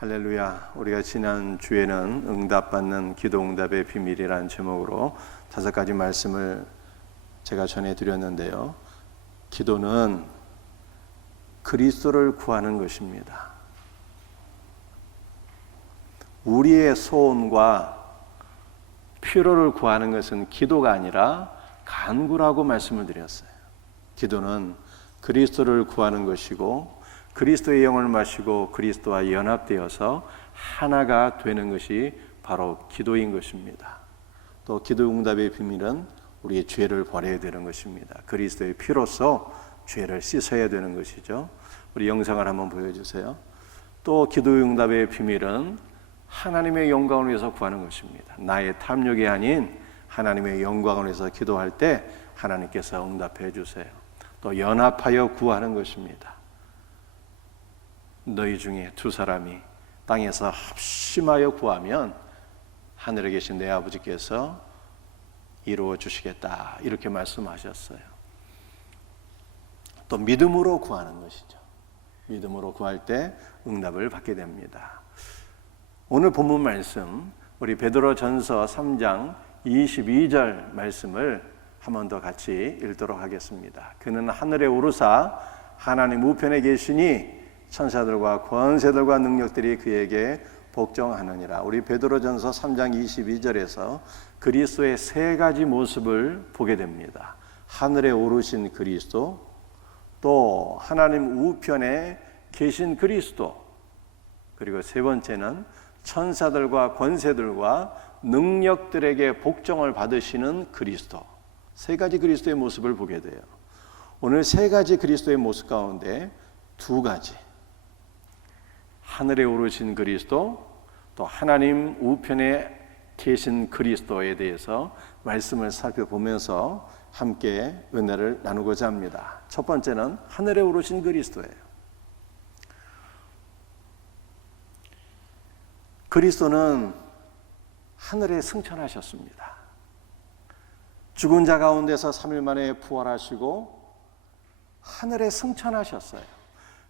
할렐루야. 우리가 지난 주에는 응답받는 기도 응답의 비밀이라는 제목으로 5가지 말씀을 제가 전해드렸는데요. 기도는 그리스도를 구하는 것입니다. 우리의 소원과 필요를 구하는 것은 기도가 아니라 간구라고 말씀을 드렸어요. 기도는 그리스도를 구하는 것이고 그리스도의 영을 마시고 그리스도와 연합되어서 하나가 되는 것이 바로 기도인 것입니다. 또 기도 응답의 비밀은 우리의 죄를 버려야 되는 것입니다. 그리스도의 피로써 죄를 씻어야 되는 것이죠. 우리 영상을 한번 보여주세요. 또 기도 응답의 비밀은 하나님의 영광을 위해서 구하는 것입니다. 나의 탐욕이 아닌 하나님의 영광을 위해서 기도할 때 하나님께서 응답해 주세요. 또 연합하여 구하는 것입니다. 너희 중에 2사람이 땅에서 합심하여 구하면 하늘에 계신 내 아버지께서 이루어 주시겠다, 이렇게 말씀하셨어요. 또 믿음으로 구하는 것이죠. 믿음으로 구할 때 응답을 받게 됩니다. 오늘 본문 말씀, 우리 베드로전서 3장 22절 말씀을 한 번 더 같이 읽도록 하겠습니다. 그는 하늘에 오르사 하나님 우편에 계시니 천사들과 권세들과 능력들이 그에게 복종하느니라. 우리 베드로전서 3장 22절에서 그리스도의 3가지 모습을 보게 됩니다. 하늘에 오르신 그리스도, 또 하나님 우편에 계신 그리스도, 그리고 3번째는 천사들과 권세들과 능력들에게 복종을 받으시는 그리스도. 3가지 그리스도의 모습을 보게 돼요. 오늘 3가지 그리스도의 모습 가운데 2가지, 하늘에 오르신 그리스도, 또 하나님 우편에 계신 그리스도에 대해서 말씀을 살펴보면서 함께 은혜를 나누고자 합니다. 첫 번째는 하늘에 오르신 그리스도예요. 그리스도는 하늘에 승천하셨습니다. 죽은 자 가운데서 3일 만에 부활하시고 하늘에 승천하셨어요.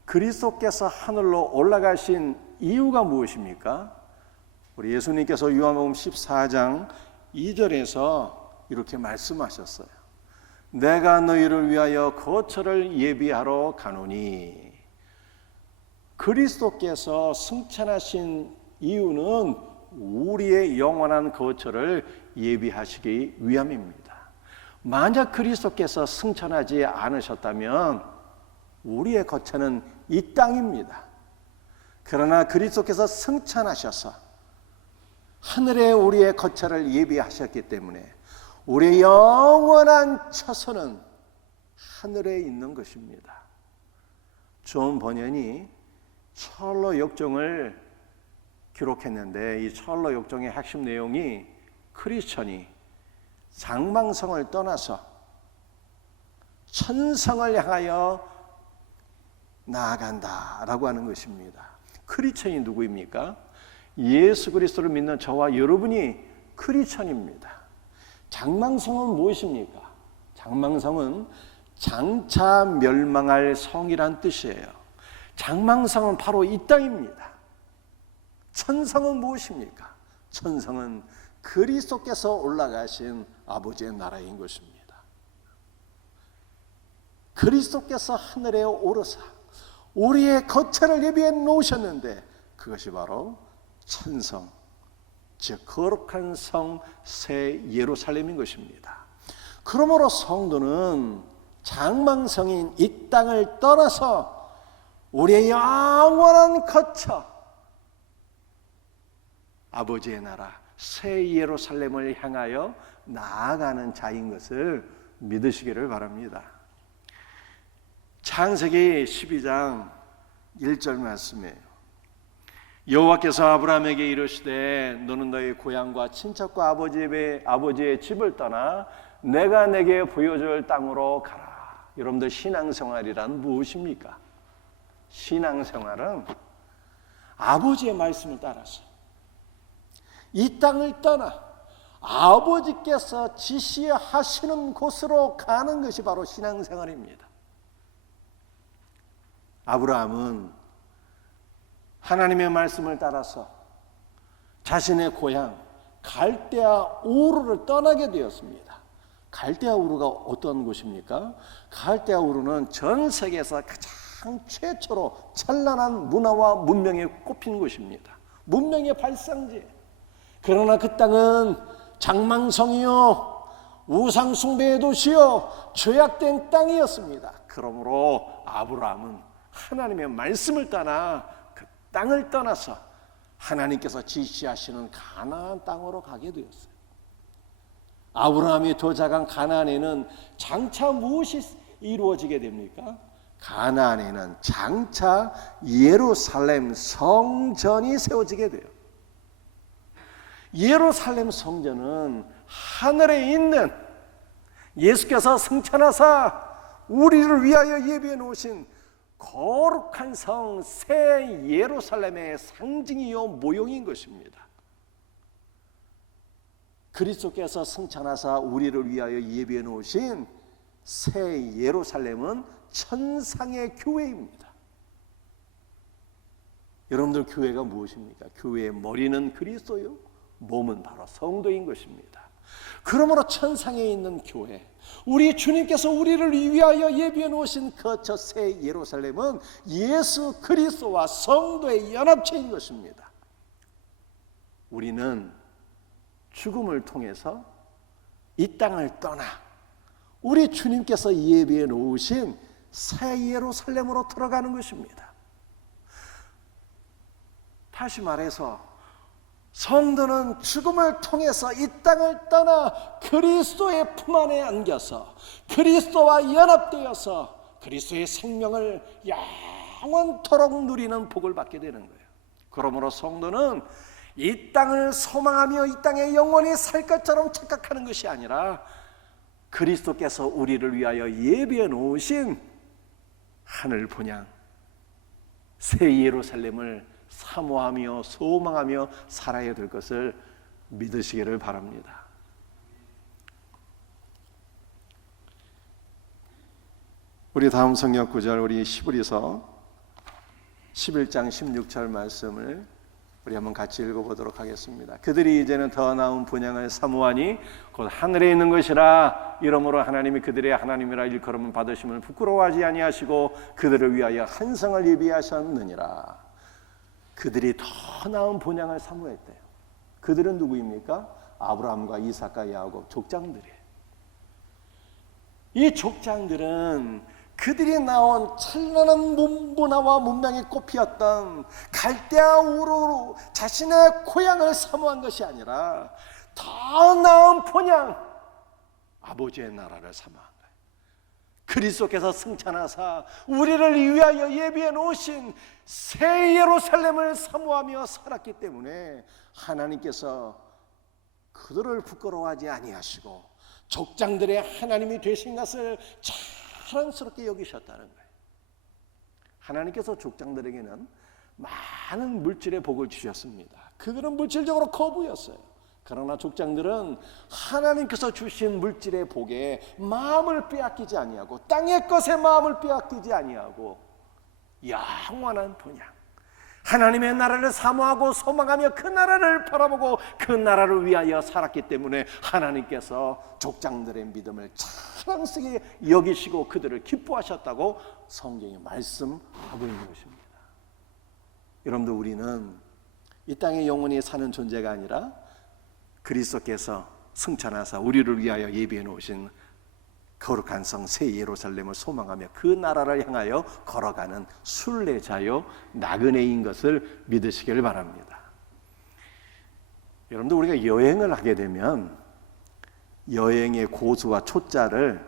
그리스도께서 하늘로 올라가신 이유가 무엇입니까? 우리 예수님께서 요한복음 14장 2절에서 이렇게 말씀하셨어요. 내가 너희를 위하여 거처를 예비하러 가노니. 그리스도께서 승천하신 이유는 우리의 영원한 거처를 예비하시기 위함입니다. 만약 그리스도께서 승천하지 않으셨다면 우리의 거처는 이 땅입니다. 그러나 그리스도께서 승천하셔서 하늘에 우리의 거처를 예비하셨기 때문에 우리의 영원한 처소는 하늘에 있는 것입니다. 존 버년이 찰러 역정을 기록했는데 이 찰러 역정의 핵심 내용이 크리스천이 장망성을 떠나서 천성을 향하여 나아간다라고 하는 것입니다. 크리스천이 누구입니까? 예수 그리스도를 믿는 저와 여러분이 크리스천입니다. 장망성은 무엇입니까? 장망성은 장차 멸망할 성이란 뜻이에요. 장망성은 바로 이 땅입니다. 천성은 무엇입니까? 천성은 그리스도께서 올라가신 아버지의 나라인 것입니다. 그리스도께서 하늘에 오르사 우리의 거처를 예비해 놓으셨는데 그것이 바로 천성, 즉 거룩한 성 새 예루살렘인 것입니다. 그러므로 성도는 장망성인 이 땅을 떠나서 우리의 영원한 거처 아버지의 나라 새 예루살렘을 향하여 나아가는 자인 것을 믿으시기를 바랍니다. 창세기 12장 1절 말씀이에요. 여호와께서 아브라함에게 이르시되 너는 너희 고향과 친척과 아버지의 집을 떠나 내가 내게 보여줄 땅으로 가라. 여러분들 신앙생활이란 무엇입니까? 신앙생활은 아버지의 말씀을 따라서 이 땅을 떠나 아버지께서 지시하시는 곳으로 가는 것이 바로 신앙생활입니다. 아브라함은 하나님의 말씀을 따라서 자신의 고향 갈대아 우르를 떠나게 되었습니다. 갈대아 우르가 어떤 곳입니까? 갈대아 우르는 전 세계에서 가장 최초로 찬란한 문화와 문명에 꼽힌 곳입니다. 문명의 발상지. 그러나 그 땅은 장망성이요 우상 숭배의 도시요 죄악된 땅이었습니다. 그러므로 아브라함은 하나님의 말씀을 따라 그 땅을 떠나서 하나님께서 지시하시는 가나안 땅으로 가게 되었어요. 아브라함이 도착한 가나안에는 장차 무엇이 이루어지게 됩니까? 가나안에는 장차 예루살렘 성전이 세워지게 돼요. 예루살렘 성전은 하늘에 있는 예수께서 승천하사 우리를 위하여 예비해 놓으신 거룩한 성 새 예루살렘의 상징이요 모형인 것입니다. 그리스도께서 승천하사 우리를 위하여 예비해 놓으신 새 예루살렘은 천상의 교회입니다. 여러분들 교회가 무엇입니까? 교회의 머리는 그리스도요, 몸은 바로 성도인 것입니다. 그러므로 천상에 있는 교회, 우리 주님께서 우리를 위하여 예비해 놓으신 그 저 새 예루살렘은 예수 그리스도와 성도의 연합체인 것입니다. 우리는 죽음을 통해서 이 땅을 떠나 우리 주님께서 예비해 놓으신 새 예루살렘으로 들어가는 것입니다. 다시 말해서 성도는 죽음을 통해서 이 땅을 떠나 그리스도의 품 안에 안겨서 그리스도와 연합되어서 그리스도의 생명을 영원토록 누리는 복을 받게 되는 거예요. 그러므로 성도는 이 땅을 소망하며 이 땅에 영원히 살 것처럼 착각하는 것이 아니라 그리스도께서 우리를 위하여 예비해 놓으신 하늘 본향 새 예루살렘을 사모하며 소망하며 살아야 될 것을 믿으시기를 바랍니다. 우리 다음 성경 구절, 우리 시브리서 11장 16절 말씀을 우리 한번 같이 읽어보도록 하겠습니다. 그들이 이제는 더 나은 분향을 사모하니 곧 하늘에 있는 것이라. 이러므로 하나님이 그들의 하나님이라 일컬음을 받으심을 부끄러워하지 아니하시고 그들을 위하여 한 성을 예비하셨느니라. 그들이 더 나은 본향을 사모했대요. 그들은 누구입니까? 아브라함과 이삭과 야곱 족장들이에요. 이 족장들은 그들이 나온 찬란한 문화와 문명에 꼽히었던 갈대아 우르로 자신의 고향을 사모한 것이 아니라 더 나은 본향 아버지의 나라를 사모한 거예요. 그리스도께서 승천하사 우리를 위하여 예비해 놓으신 새 예루살렘을 사모하며 살았기 때문에 하나님께서 그들을 부끄러워하지 아니하시고 족장들의 하나님이 되신 것을 자랑스럽게 여기셨다는 거예요. 하나님께서 족장들에게는 많은 물질의 복을 주셨습니다. 그들은 물질적으로 거부였어요. 그러나 족장들은 하나님께서 주신 물질의 복에 마음을 빼앗기지 아니하고 땅의 것에 마음을 빼앗기지 아니하고 영원한 본향 하나님의 나라를 사모하고 소망하며 그 나라를 바라보고 그 나라를 위하여 살았기 때문에 하나님께서 족장들의 믿음을 자랑스럽게 여기시고 그들을 기뻐하셨다고 성경이 말씀하고 있는 것입니다. 여러분들, 우리는 이 땅에 영원히 사는 존재가 아니라 그리스도께서 승천하사 우리를 위하여 예비해 놓으신 거룩한 성 새 예루살렘을 소망하며 그 나라를 향하여 걸어가는 순례자요 나그네인 것을 믿으시길 바랍니다. 여러분들, 우리가 여행을 하게 되면 여행의 고수와 초짜를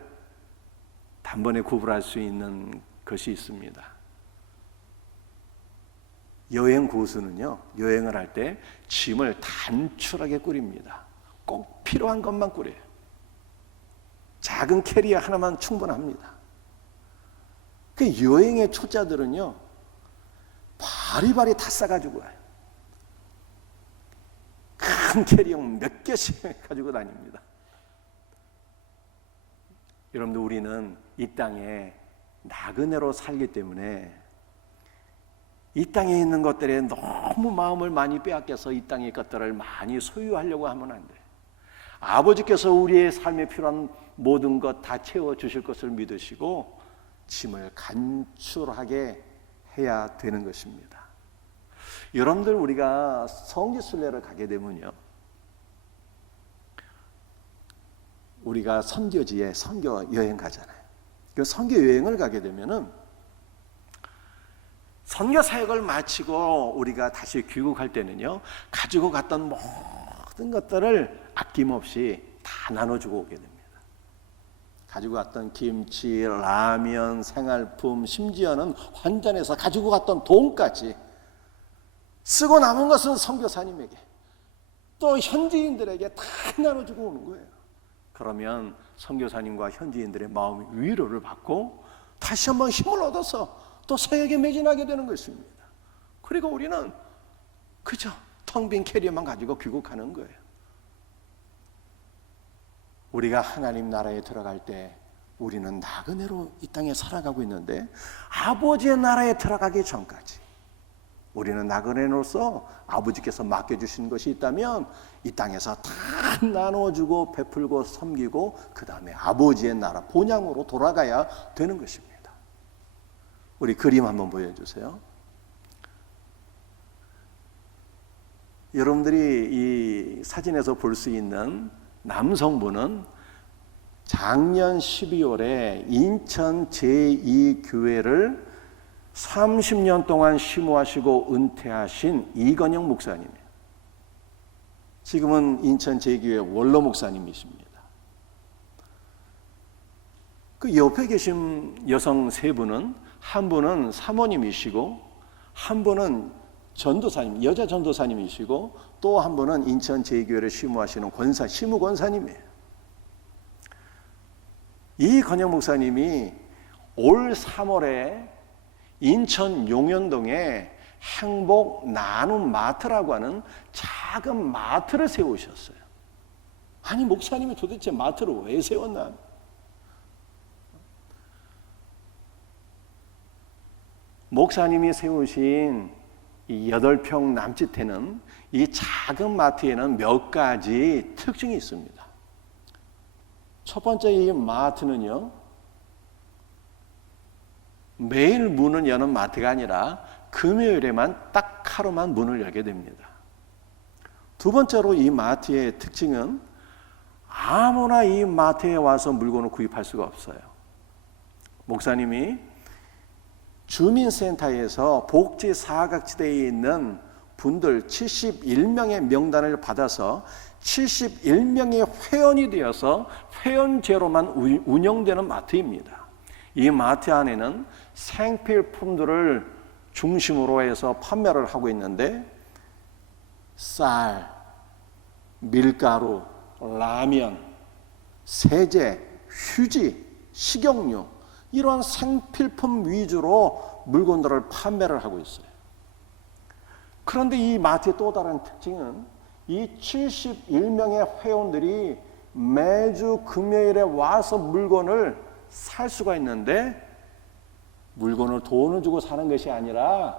단번에 구분할 수 있는 것이 있습니다. 여행 고수는요, 여행을 할 때 짐을 단출하게 꾸립니다. 꼭 필요한 것만 꾸려요. 작은 캐리어 하나만 충분합니다. 그 여행의 초짜들은요, 바리바리 다 싸가지고 와요. 큰 캐리어 몇 개씩 가지고 다닙니다. 여러분들, 우리는 이 땅에 나그네로 살기 때문에 이 땅에 있는 것들에 너무 마음을 많이 빼앗겨서 이 땅의 것들을 많이 소유하려고 하면 안 돼. 아버지께서 우리의 삶에 필요한 모든 것 다 채워주실 것을 믿으시고 짐을 간출하게 해야 되는 것입니다. 여러분들, 우리가 성지순례를 가게 되면요, 우리가 선교지에 선교 여행 가잖아요. 그 선교 여행을 가게 되면은 선교 사역을 마치고 우리가 다시 귀국할 때는요, 가지고 갔던 모든 것들을 아낌없이 다 나눠주고 오게 됩니다. 가지고 갔던 김치, 라면, 생활품, 심지어는 환전해서 가지고 갔던 돈까지 쓰고 남은 것은 선교사님에게, 또 현지인들에게 다 나눠주고 오는 거예요. 그러면 선교사님과 현지인들의 마음이 위로를 받고 다시 한번 힘을 얻어서 또 사역에 매진하게 되는 것입니다. 그리고 우리는 그저 텅 빈 캐리어만 가지고 귀국하는 거예요. 우리가 하나님 나라에 들어갈 때 우리는 나그네로 이 땅에 살아가고 있는데, 아버지의 나라에 들어가기 전까지 우리는 나그네로서 아버지께서 맡겨주신 것이 있다면 이 땅에서 다 나눠주고 베풀고 섬기고 그 다음에 아버지의 나라 본향으로 돌아가야 되는 것입니다. 우리 그림 한번 보여주세요. 여러분들이 이 사진에서 볼 수 있는 남성분은 작년 12월에 인천 제2교회를 30년 동안 심호하시고 은퇴하신 이건영 목사님이에요. 지금은 인천 제2교회 원로 목사님이십니다. 그 옆에 계신 여성 세 분은, 한 분은 사모님이시고, 한 분은 전도사님, 여자 전도사님이시고, 또 한 분은 인천 제2교회를 심호하시는 시무 권사님이에요. 이 건영 목사님이 올 3월에 인천 용현동에 행복 나눔 마트라고 하는 작은 마트를 세우셨어요. 아니, 목사님이 도대체 마트를 왜 세웠나? 목사님이 세우신 이 8평 남짓에는 이 작은 마트에는 몇 가지 특징이 있습니다. 첫 번째, 이 마트는요, 매일 문을 여는 마트가 아니라 금요일에만 딱 하루만 문을 열게 됩니다. 두 번째로, 이 마트의 특징은 아무나 이 마트에 와서 물건을 구입할 수가 없어요. 목사님이 주민센터에서 복지 사각지대에 있는 분들 71명의 명단을 받아서 71명의 회원이 되어서 회원제로만 운영되는 마트입니다. 이 마트 안에는 생필품들을 중심으로 해서 판매를 하고 있는데, 쌀, 밀가루, 라면, 세제, 휴지, 식용유, 이러한 생필품 위주로 물건들을 판매를 하고 있어요. 그런데 이 마트의 또 다른 특징은 이 71명의 회원들이 매주 금요일에 와서 물건을 살 수가 있는데, 물건을 돈을 주고 사는 것이 아니라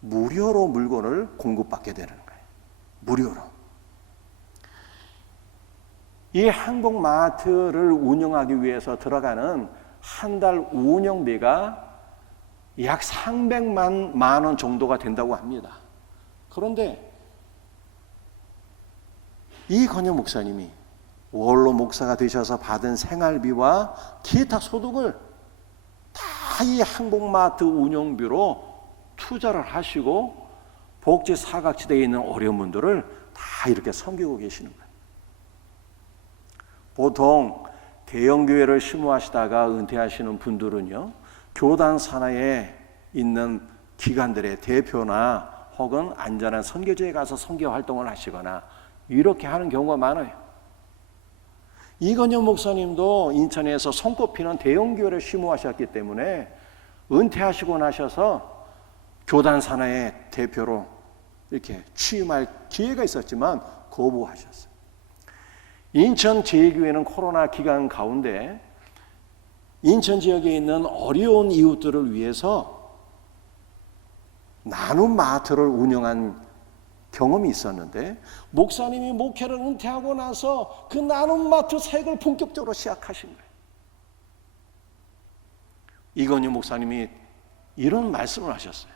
무료로 물건을 공급받게 되는 거예요. 무료로. 이 행복마트를 운영하기 위해서 들어가는 한 달 운영비가 약 300만 원 정도가 된다고 합니다. 그런데 이 건영 목사님이 원로 목사가 되셔서 받은 생활비와 기타 소득을 다 이 행복마트 운영비로 투자를 하시고 복지 사각지대에 있는 어려운 분들을 다 이렇게 섬기고 계시는 거예요. 보통 대형교회를 심호하시다가 은퇴하시는 분들은요, 교단 산하에 있는 기관들의 대표나 혹은 안전한 선교지에 가서 선교 활동을 하시거나 이렇게 하는 경우가 많아요. 이건영 목사님도 인천에서 손꼽히는 대형교회를 심호하셨기 때문에 은퇴하시고 나셔서 교단 산하의 대표로 이렇게 취임할 기회가 있었지만 거부하셨어요. 인천 제2교회는 코로나 기간 가운데 인천 지역에 있는 어려운 이웃들을 위해서 나눔 마트를 운영한 경험이 있었는데, 목사님이 목회를 은퇴하고 나서 그 나눔 마트 사역을 본격적으로 시작하신 거예요. 이건희 목사님이 이런 말씀을 하셨어요.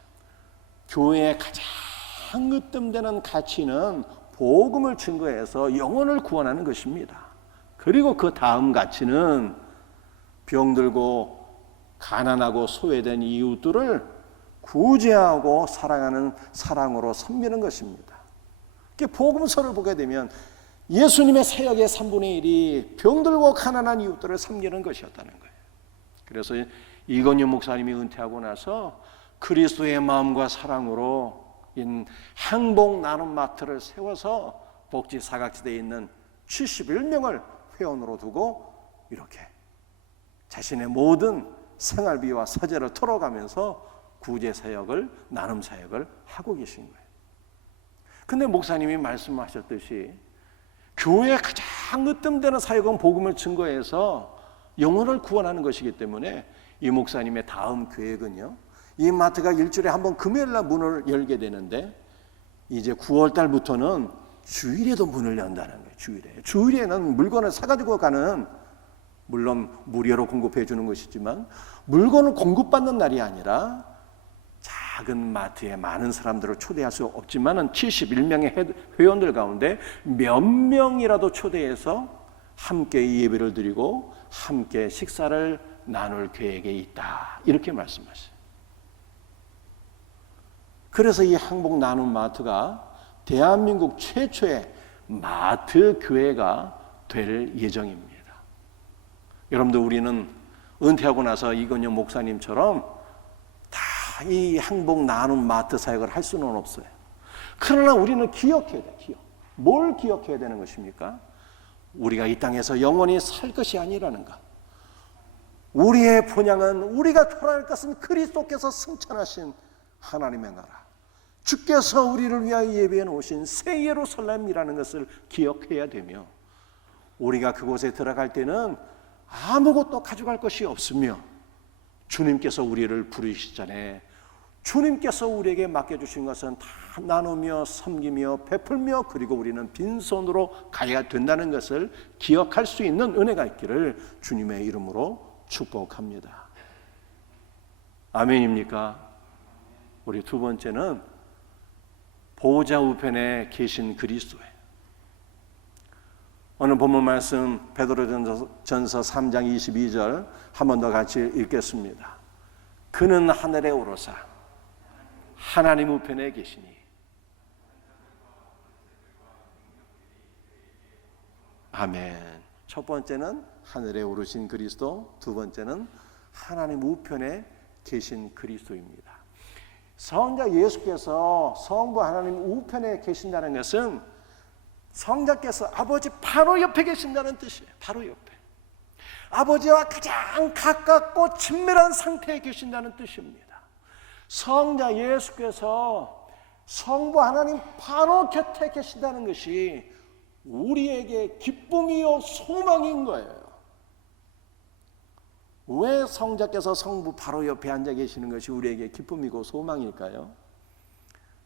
교회의 가장 으뜸되는 가치는 복음을 증거해서 영혼을 구원하는 것입니다. 그리고 그 다음 가치는 병들고 가난하고 소외된 이웃들을 구제하고 사랑하는 사랑으로 섬기는 것입니다. 복음서를 보게 되면 예수님의 사역의 3분의 1이 병들고 가난한 이웃들을 섬기는 것이었다는 거예요. 그래서 이건유 목사님이 은퇴하고 나서 그리스도의 마음과 사랑으로 항복 나눔 마트를 세워서 복지 사각지대에 있는 71명을 회원으로 두고 이렇게 자신의 모든 생활비와 서재를 털어가면서 구제 사역을, 나눔 사역을 하고 계신 거예요. 근데 목사님이 말씀하셨듯이 교회의 가장 으뜸되는 사역은 복음을 증거해서 영혼을 구원하는 것이기 때문에 이 목사님의 다음 계획은요, 이 마트가 일주일에 한 번 금요일 날 문을 열게 되는데 이제 9월 달부터는 주일에도 문을 연다는 거예요. 주일에는 물건을 사가지고 가는, 물론 무료로 공급해 주는 것이지만 물건을 공급받는 날이 아니라 작은 마트에 많은 사람들을 초대할 수 없지만 71명의 회원들 가운데 몇 명이라도 초대해서 함께 예배를 드리고 함께 식사를 나눌 계획에 있다, 이렇게 말씀하셔요. 그래서 이 항복 나눔 마트가 대한민국 최초의 마트 교회가 될 예정입니다. 여러분들, 우리는 은퇴하고 나서 이건영 목사님처럼 다 이 항복 나눔 마트 사역을 할 수는 없어요. 그러나 우리는 기억해야 돼요. 뭘 기억해야 되는 것입니까? 우리가 이 땅에서 영원히 살 것이 아니라는 것. 우리의 본향은, 우리가 돌아갈 것은 그리스도께서 승천하신 하나님의 나라, 주께서 우리를 위하여 예배해 놓으신 새 예루살렘이라는 것을 기억해야 되며, 우리가 그곳에 들어갈 때는 아무것도 가져갈 것이 없으며 주님께서 우리를 부르시기 전에 주님께서 우리에게 맡겨주신 것은 다 나누며 섬기며 베풀며, 그리고 우리는 빈손으로 가야 된다는 것을 기억할 수 있는 은혜가 있기를 주님의 이름으로 축복합니다. 아멘입니까? 우리 두 번째는 보호자 우편에 계신 그리스도예요. 오늘 본문 말씀 베드로전서 3장 22절 한 번 더 같이 읽겠습니다. 그는 하늘에 오르사 하나님 우편에 계시니. 아멘. 첫 번째는 하늘에 오르신 그리스도, 두 번째는 하나님 우편에 계신 그리스도입니다. 성자 예수께서 성부 하나님 우편에 계신다는 것은 성자께서 아버지 바로 옆에 계신다는 뜻이에요. 바로 옆에. 아버지와 가장 가깝고 친밀한 상태에 계신다는 뜻입니다. 성자 예수께서 성부 하나님 바로 곁에 계신다는 것이 우리에게 기쁨이요 소망인 거예요. 왜 성자께서 성부 바로 옆에 앉아 계시는 것이 우리에게 기쁨이고 소망일까요?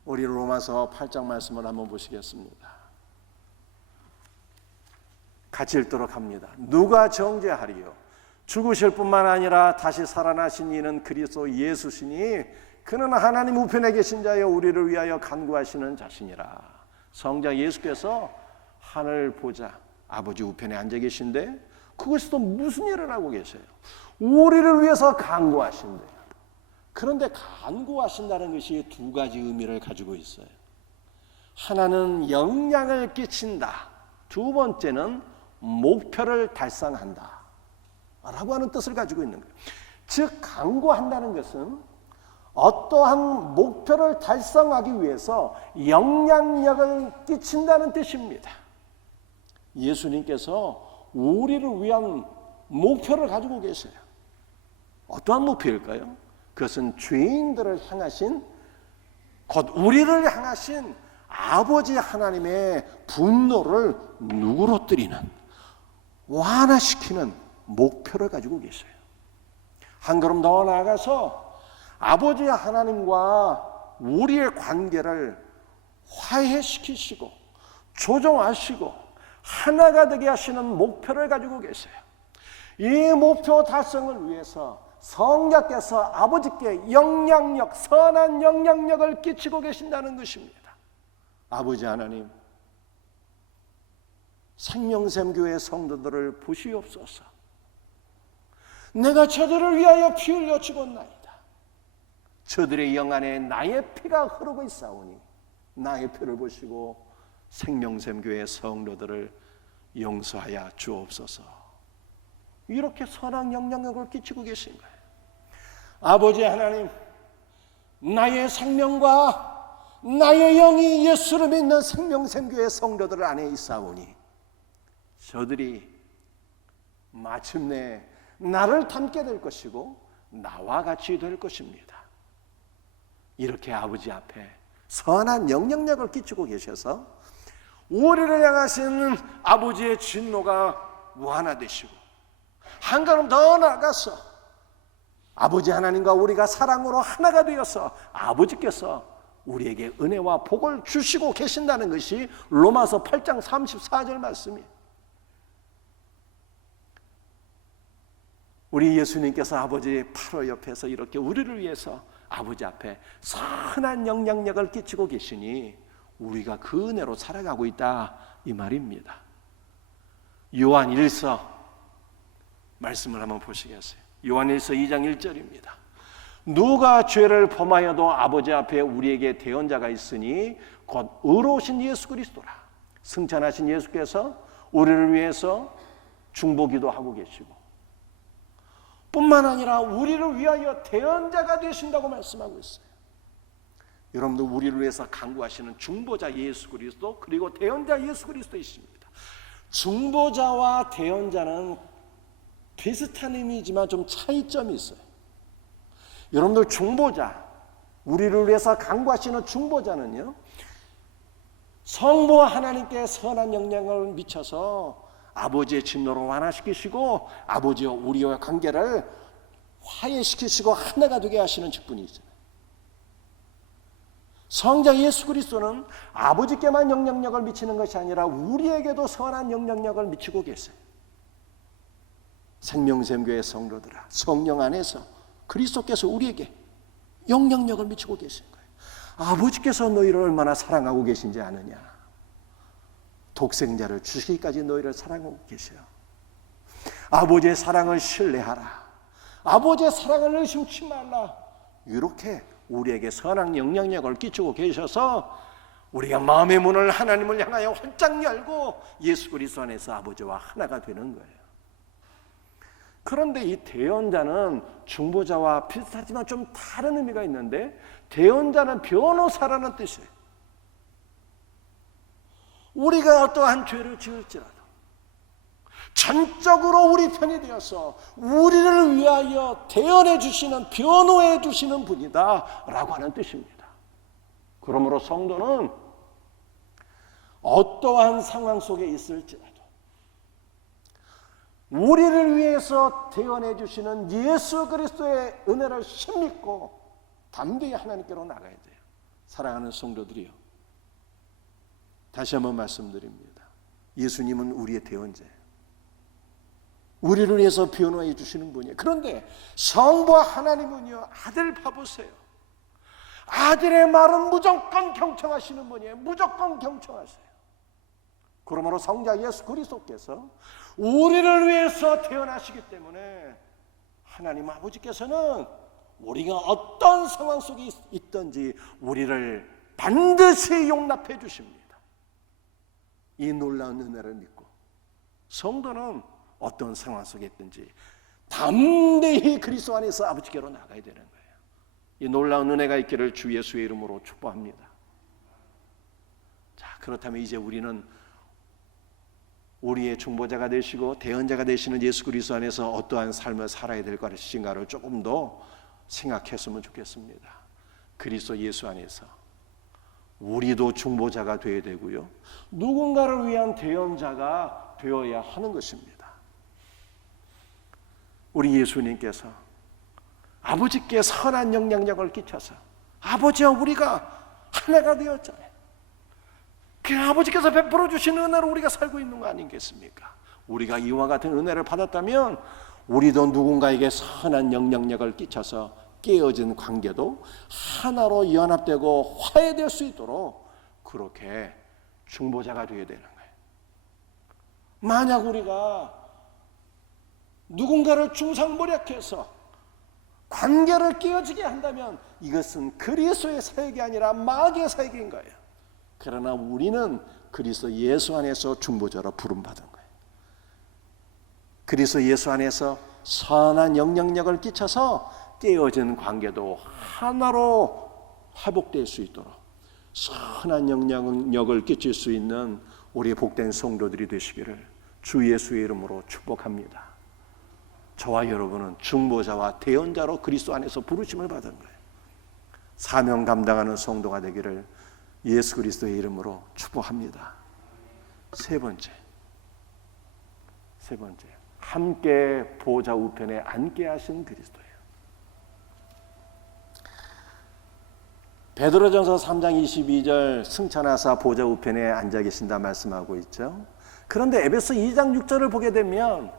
우리 로마서 8장 말씀을 한번 보시겠습니다. 같이 읽도록 합니다. 누가 정죄하리요? 죽으실 뿐만 아니라 다시 살아나신 이는 그리스도 예수시니 그는 하나님 우편에 계신 자여 우리를 위하여 간구하시는 자시니라. 성자 예수께서 하늘 보좌 아버지 우편에 앉아 계신데 그것이 또 무슨 일을 하고 계세요? 우리를 위해서 간구하신대요. 그런데 간구하신다는 것이 두 가지 의미를 가지고 있어요. 하나는 영향을 끼친다, 두 번째는 목표를 달성한다 라고 하는 뜻을 가지고 있는 거예요. 즉 간구한다는 것은 어떠한 목표를 달성하기 위해서 영향력을 끼친다는 뜻입니다. 예수님께서 우리를 위한 목표를 가지고 계세요. 어떠한 목표일까요? 그것은 죄인들을 향하신, 곧 우리를 향하신 아버지 하나님의 분노를 누그러뜨리는, 완화시키는 목표를 가지고 계세요. 한 걸음 더 나아가서 아버지 하나님과 우리의 관계를 화해시키시고 조정하시고 하나가 되게 하시는 목표를 가지고 계세요. 이 목표 달성을 위해서 성자께서 아버지께 영향력, 선한 영향력을 끼치고 계신다는 것입니다. 아버지 하나님, 생명샘교회 성도들을 보시옵소서. 내가 저들을 위하여 피 흘려 죽었나이다. 저들의 영 안에 나의 피가 흐르고 있사오니 나의 피를 보시고 생명샘교회 성도들을 용서하여 주옵소서. 이렇게 선한 영향력을 끼치고 계신 거예요. 아버지 하나님, 나의 생명과 나의 영이 예수를 믿는 생명샘교회 성도들 안에 있사오니 저들이 마침내 나를 닮게 될 것이고 나와 같이 될 것입니다. 이렇게 아버지 앞에 선한 영향력을 끼치고 계셔서 우리를 향하신 아버지의 진노가 완화되시고 한 걸음 더 나아가서 아버지 하나님과 우리가 사랑으로 하나가 되어서 아버지께서 우리에게 은혜와 복을 주시고 계신다는 것이 로마서 8장 34절 말씀이에요. 우리 예수님께서 아버지 바로 옆에서 이렇게 우리를 위해서 아버지 앞에 선한 영향력을 끼치고 계시니 우리가 그 은혜로 살아가고 있다, 이 말입니다. 요한 1서 말씀을 한번 보시겠어요? 요한 1서 2장 1절입니다. 누가 죄를 범하여도 아버지 앞에 우리에게 대언자가 있으니 곧 의로우신 예수 그리스도라. 승천하신 예수께서 우리를 위해서 중보기도 하고 계시고 뿐만 아니라 우리를 위하여 대언자가 되신다고 말씀하고 있어요. 여러분들 우리를 위해서 간구하시는 중보자 예수 그리스도, 그리고 대언자 예수 그리스도이십니다. 중보자와 대언자는 비슷한 의미이지만 좀 차이점이 있어요. 여러분들 중보자, 우리를 위해서 간구하시는 중보자는요, 성부 하나님께 선한 영향을 미쳐서 아버지의 진노를 완화시키시고 아버지와 우리와 관계를 화해시키시고 하나가 되게 하시는 직분이 있어요. 성자 예수 그리스도는 아버지께만 영향력을 미치는 것이 아니라 우리에게도 선한 영향력을 미치고 계세요. 생명샘교회 성도들아, 성령 안에서 그리스도께서 우리에게 영향력을 미치고 계신 거예요. 아버지께서 너희를 얼마나 사랑하고 계신지 아느냐. 독생자를 주시기까지 너희를 사랑하고 계셔요. 아버지의 사랑을 신뢰하라. 아버지의 사랑을 의심치 말라. 이렇게 우리에게 선한 영향력을 끼치고 계셔서 우리가 마음의 문을 하나님을 향하여 활짝 열고 예수 그리스도 안에서 아버지와 하나가 되는 거예요. 그런데 이 대언자는 중보자와 비슷하지만 좀 다른 의미가 있는데, 대언자는 변호사라는 뜻이에요. 우리가 어떠한 죄를 지을지라도 전적으로 우리 편이 되어서 우리를 위하여 대언해 주시는, 변호해 주시는 분이다 라고 하는 뜻입니다. 그러므로 성도는 어떠한 상황 속에 있을지라도 우리를 위해서 대언해 주시는 예수 그리스도의 은혜를 힘입고 담대히 하나님께로 나가야 돼요. 사랑하는 성도들이요, 다시 한번 말씀드립니다. 예수님은 우리의 대언자예요. 우리를 위해서 변호해 주시는 분이에요. 그런데 성부와 하나님은요, 아들 봐보세요. 아들의 말은 무조건 경청하시는 분이에요. 무조건 경청하세요. 그러므로 성자 예수 그리스도께서 우리를 위해서 태어나시기 때문에 하나님 아버지께서는 우리가 어떤 상황 속에 있든지 우리를 반드시 용납해 주십니다. 이 놀라운 은혜를 믿고 성도는 어떤 상황 속에 있든지 담대히 그리스도 안에서 아버지께로 나가야 되는 거예요. 이 놀라운 은혜가 있기를 주 예수의 이름으로 축복합니다. 자, 그렇다면 이제 우리는 우리의 중보자가 되시고 대언자가 되시는 예수 그리스도 안에서 어떠한 삶을 살아야 될 것인가를 조금 더 생각했으면 좋겠습니다. 그리스도 예수 안에서 우리도 중보자가 되어야 되고요, 누군가를 위한 대언자가 되어야 하는 것입니다. 우리 예수님께서 아버지께 선한 영향력을 끼쳐서 아버지와 우리가 하나가 되었잖아요. 그 아버지께서 베풀어 주신 은혜로 우리가 살고 있는 거 아니겠습니까? 우리가 이와 같은 은혜를 받았다면 우리도 누군가에게 선한 영향력을 끼쳐서 깨어진 관계도 하나로 연합되고 화해될 수 있도록 그렇게 중보자가 되어야 되는 거예요. 만약 우리가 누군가를 중상모략해서 관계를 깨어지게 한다면 이것은 그리스도의 사역이 아니라 마귀의 사역인 거예요. 그러나 우리는 그리스도 예수 안에서 중보자로 부름받은 거예요. 그리스도 예수 안에서 선한 영향력을 끼쳐서 깨어진 관계도 하나로 회복될 수 있도록 선한 영향력을 끼칠 수 있는 우리 복된 성도들이 되시기를 주 예수의 이름으로 축복합니다. 저와 여러분은 중보자와 대언자로 그리스도 안에서 부르심을 받은 거예요. 사명 감당하는 성도가 되기를 예수 그리스도의 이름으로 축복합니다. 세 번째, 함께 보좌 우편에 앉게 하신 그리스도예요. 베드로전서 3장 22절 승천하사 보좌 우편에 앉아 계신다 말씀하고 있죠. 그런데 에베소 2장 6절을 보게 되면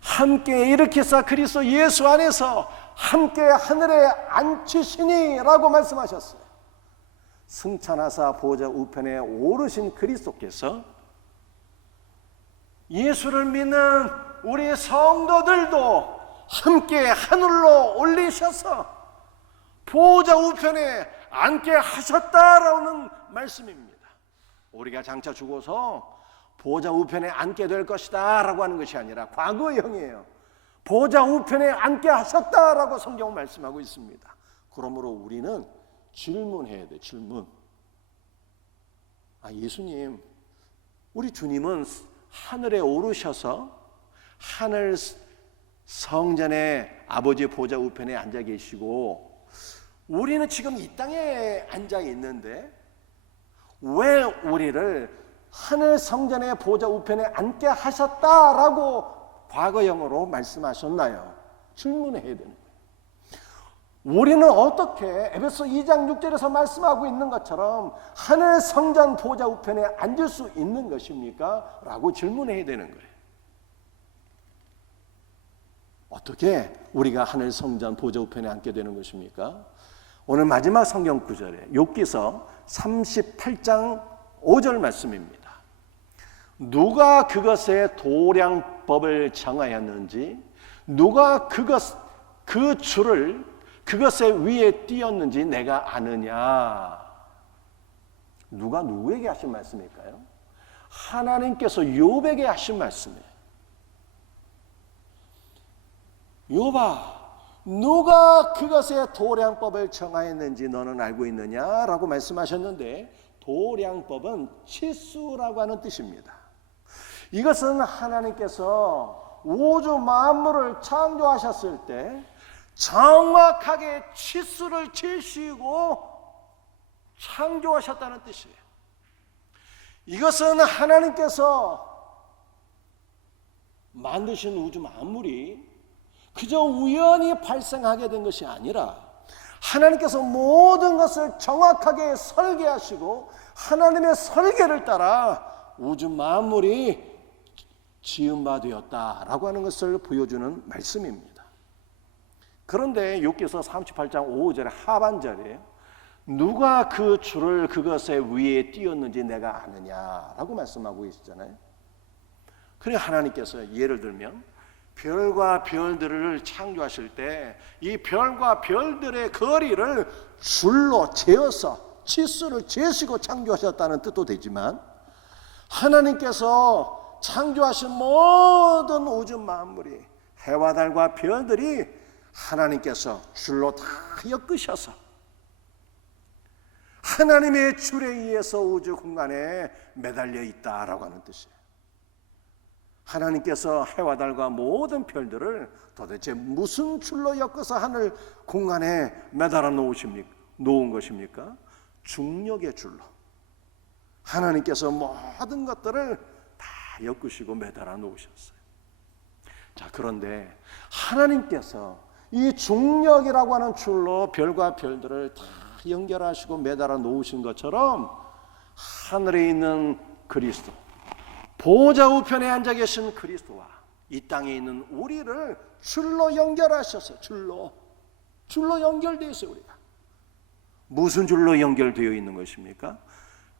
함께 일으키사 그리스도 예수 안에서 함께 하늘에 앉히시니 라고 말씀하셨어요. 승천하사 보좌 우편에 오르신 그리스도께서 예수를 믿는 우리 성도들도 함께 하늘로 올리셔서 보좌 우편에 앉게 하셨다라는 말씀입니다. 우리가 장차 죽어서 보좌 우편에 앉게 될 것이다 라고 하는 것이 아니라 과거형이에요. 보좌 우편에 앉게 하셨다라고 성경은 말씀하고 있습니다. 그러므로 우리는 질문해야 돼. 질문. 예수님, 우리 주님은 하늘에 오르셔서 하늘 성전에 아버지 보좌 우편에 앉아 계시고 우리는 지금 이 땅에 앉아 있는데 왜 우리를 하늘 성전의 보좌 우편에 앉게 하셨다라고 과거형으로 말씀하셨나요? 질문해야 되는 거예요. 우리는 어떻게 에베소 2장 6절에서 말씀하고 있는 것처럼 하늘 성전 보좌 우편에 앉을 수 있는 것입니까? 라고 질문해야 되는 거예요. 어떻게 우리가 하늘 성전 보좌 우편에 앉게 되는 것입니까? 오늘 마지막 성경 구절에 욥기서 38장 5절 말씀입니다. 누가 그것의 도량법을 정하였는지 누가 그 줄을 그것의 위에 띄었는지 내가 아느냐. 누가 누구에게 하신 말씀일까요? 하나님께서 욥에게 하신 말씀이에요. 욥아, 누가 그것의 도량법을 정하였는지 너는 알고 있느냐라고 말씀하셨는데 도량법은 치수라고 하는 뜻입니다. 이것은 하나님께서 우주 만물을 창조하셨을 때 정확하게 치수를 재시고 창조하셨다는 뜻이에요. 이것은 하나님께서 만드신 우주 만물이 그저 우연히 발생하게 된 것이 아니라 하나님께서 모든 것을 정확하게 설계하시고 하나님의 설계를 따라 우주 만물이 지음바 되었다라고 하는 것을 보여주는 말씀입니다. 그런데 욥기서 38장 5절의 하반절에 누가 그 줄을 그것의 위에 띄었는지 내가 아느냐라고 말씀하고 계시잖아요. 그러니까 하나님께서 예를 들면 별과 별들을 창조하실 때 이 별과 별들의 거리를 줄로 재어서 치수를 재시고 창조하셨다는 뜻도 되지만 하나님께서 창조하신 모든 우주 만물이 해와 달과 별들이 하나님께서 줄로 다 엮으셔서 하나님의 줄에 의해서 우주 공간에 매달려 있다라고 하는 뜻이에요. 하나님께서 해와 달과 모든 별들을 도대체 무슨 줄로 엮어서 하늘 공간에 매달아 놓은 것입니까? 중력의 줄로 하나님께서 모든 것들을 다 엮으시고 매달아 놓으셨어요. 자, 그런데 하나님께서 이 중력이라고 하는 줄로 별과 별들을 다 연결하시고 매달아 놓으신 것처럼 하늘에 있는 그리스도, 보좌 우편에 앉아 계신 그리스도와 이 땅에 있는 우리를 줄로 연결하셔서 줄로 연결되어 있어요. 우리가 무슨 줄로 연결되어 있는 것입니까?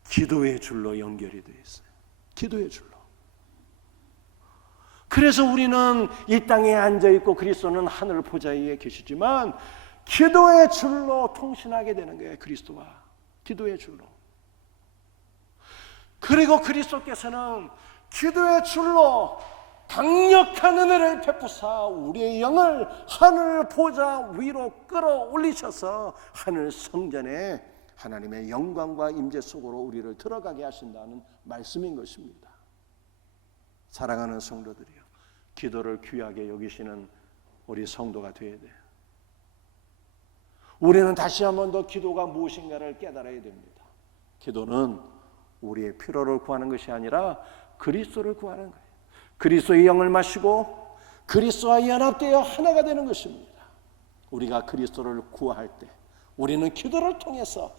기도의 줄로 연결이 되어 있어요. 기도의 줄로. 그래서 우리는 이 땅에 앉아 있고 그리스도는 하늘 보좌 위에 계시지만 기도의 줄로 통신하게 되는 거예요. 그리스도와 기도의 줄로. 그리고 그리스도께서는 기도의 줄로 강력한 은혜를 베푸사 우리의 영을 하늘 보좌 위로 끌어올리셔서 하늘 성전에 하나님의 영광과 임재 속으로 우리를 들어가게 하신다는 말씀인 것입니다. 사랑하는 성도들이요, 기도를 귀하게 여기시는 우리 성도가 되어야 돼요. 우리는 다시 한 번 더 기도가 무엇인가를 깨달아야 됩니다. 기도는 우리의 필요를 구하는 것이 아니라 그리스도를 구하는 거예요. 그리스도의 영을 마시고 그리스도와 연합되어 하나가 되는 것입니다. 우리가 그리스도를 구할 때 우리는 기도를 통해서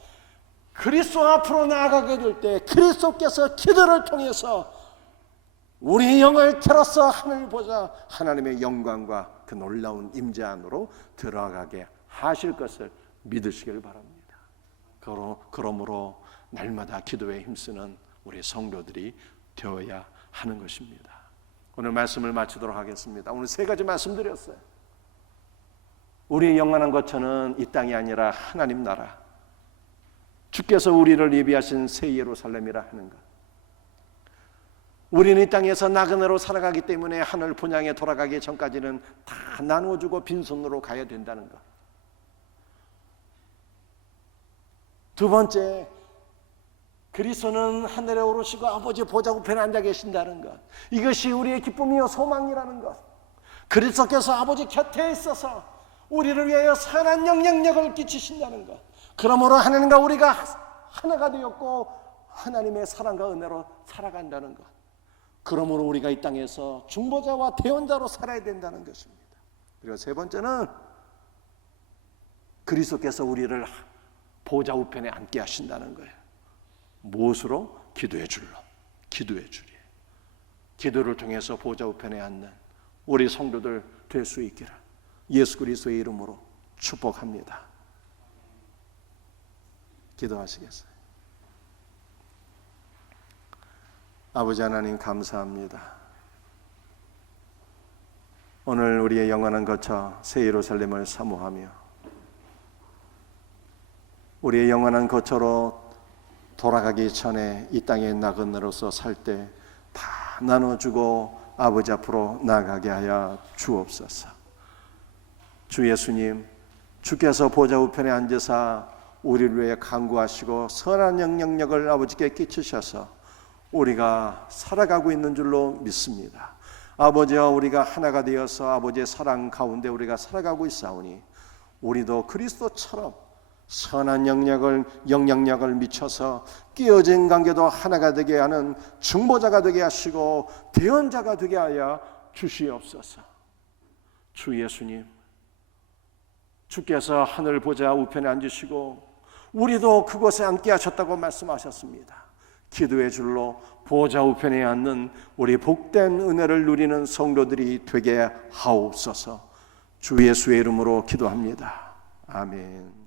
그리스도 앞으로 나아가게 될 때 그리스도께서 기도를 통해서 우리의 영을 틀어서 하늘 보자 하나님의 영광과 그 놀라운 임재 안으로 들어가게 하실 것을 믿으시길 바랍니다. 그러므로 날마다 기도에 힘쓰는 우리 성도들이 되어야 하는 것입니다. 오늘 말씀을 마치도록 하겠습니다. 오늘 세 가지 말씀드렸어요. 우리의 영원한 거처는 이 땅이 아니라 하나님 나라, 주께서 우리를 예비하신 새 예루살렘이라 하는 것. 우리는 이 땅에서 나그네로 살아가기 때문에 하늘 본향에 돌아가기 전까지는 다 나누어주고 빈손으로 가야 된다는 것. 두 번째, 그리스도는 하늘에 오르시고 아버지 보좌 우편에 앉아 계신다는 것. 이것이 우리의 기쁨이요 소망이라는 것. 그리스도께서 아버지 곁에 있어서 우리를 위하여 선한 영향력을 끼치신다는 것. 그러므로 하나님과 우리가 하나가 되었고 하나님의 사랑과 은혜로 살아간다는 것. 그러므로 우리가 이 땅에서 중보자와 대언자로 살아야 된다는 것입니다. 그리고 세 번째는 그리스도께서 우리를 보좌 우편에 앉게 하신다는 거예요. 무엇으로? 기도의 줄로. 기도의 줄이에요. 기도를 통해서 보좌 우편에 앉는 우리 성도들 될 수 있기를 예수 그리스도의 이름으로 축복합니다. 기도하시겠어요? 아버지 하나님 감사합니다. 오늘 우리의 영원한 거처 새 예루살렘을 사모하며 우리의 영원한 거처로 돌아가기 전에 이 땅의 나그네로서 살 때 다 나눠주고 아버지 앞으로 나아가게 하여 주옵소서. 주 예수님, 주께서 보좌 우편에 앉으사 우리를 위해 간구하시고 선한 영향력을 아버지께 끼치셔서 우리가 살아가고 있는 줄로 믿습니다. 아버지와 우리가 하나가 되어서 아버지의 사랑 가운데 우리가 살아가고 있사오니 우리도 그리스도처럼 선한 영향력을 미쳐서 끼어진 관계도 하나가 되게 하는 중보자가 되게 하시고 대언자가 되게 하여 주시옵소서. 주 예수님, 주께서 하늘 보좌 우편에 앉으시고 우리도 그곳에 앉게 하셨다고 말씀하셨습니다. 기도의 줄로 보좌 우편에 앉는 우리 복된 은혜를 누리는 성도들이 되게 하옵소서. 주 예수의 이름으로 기도합니다. 아멘.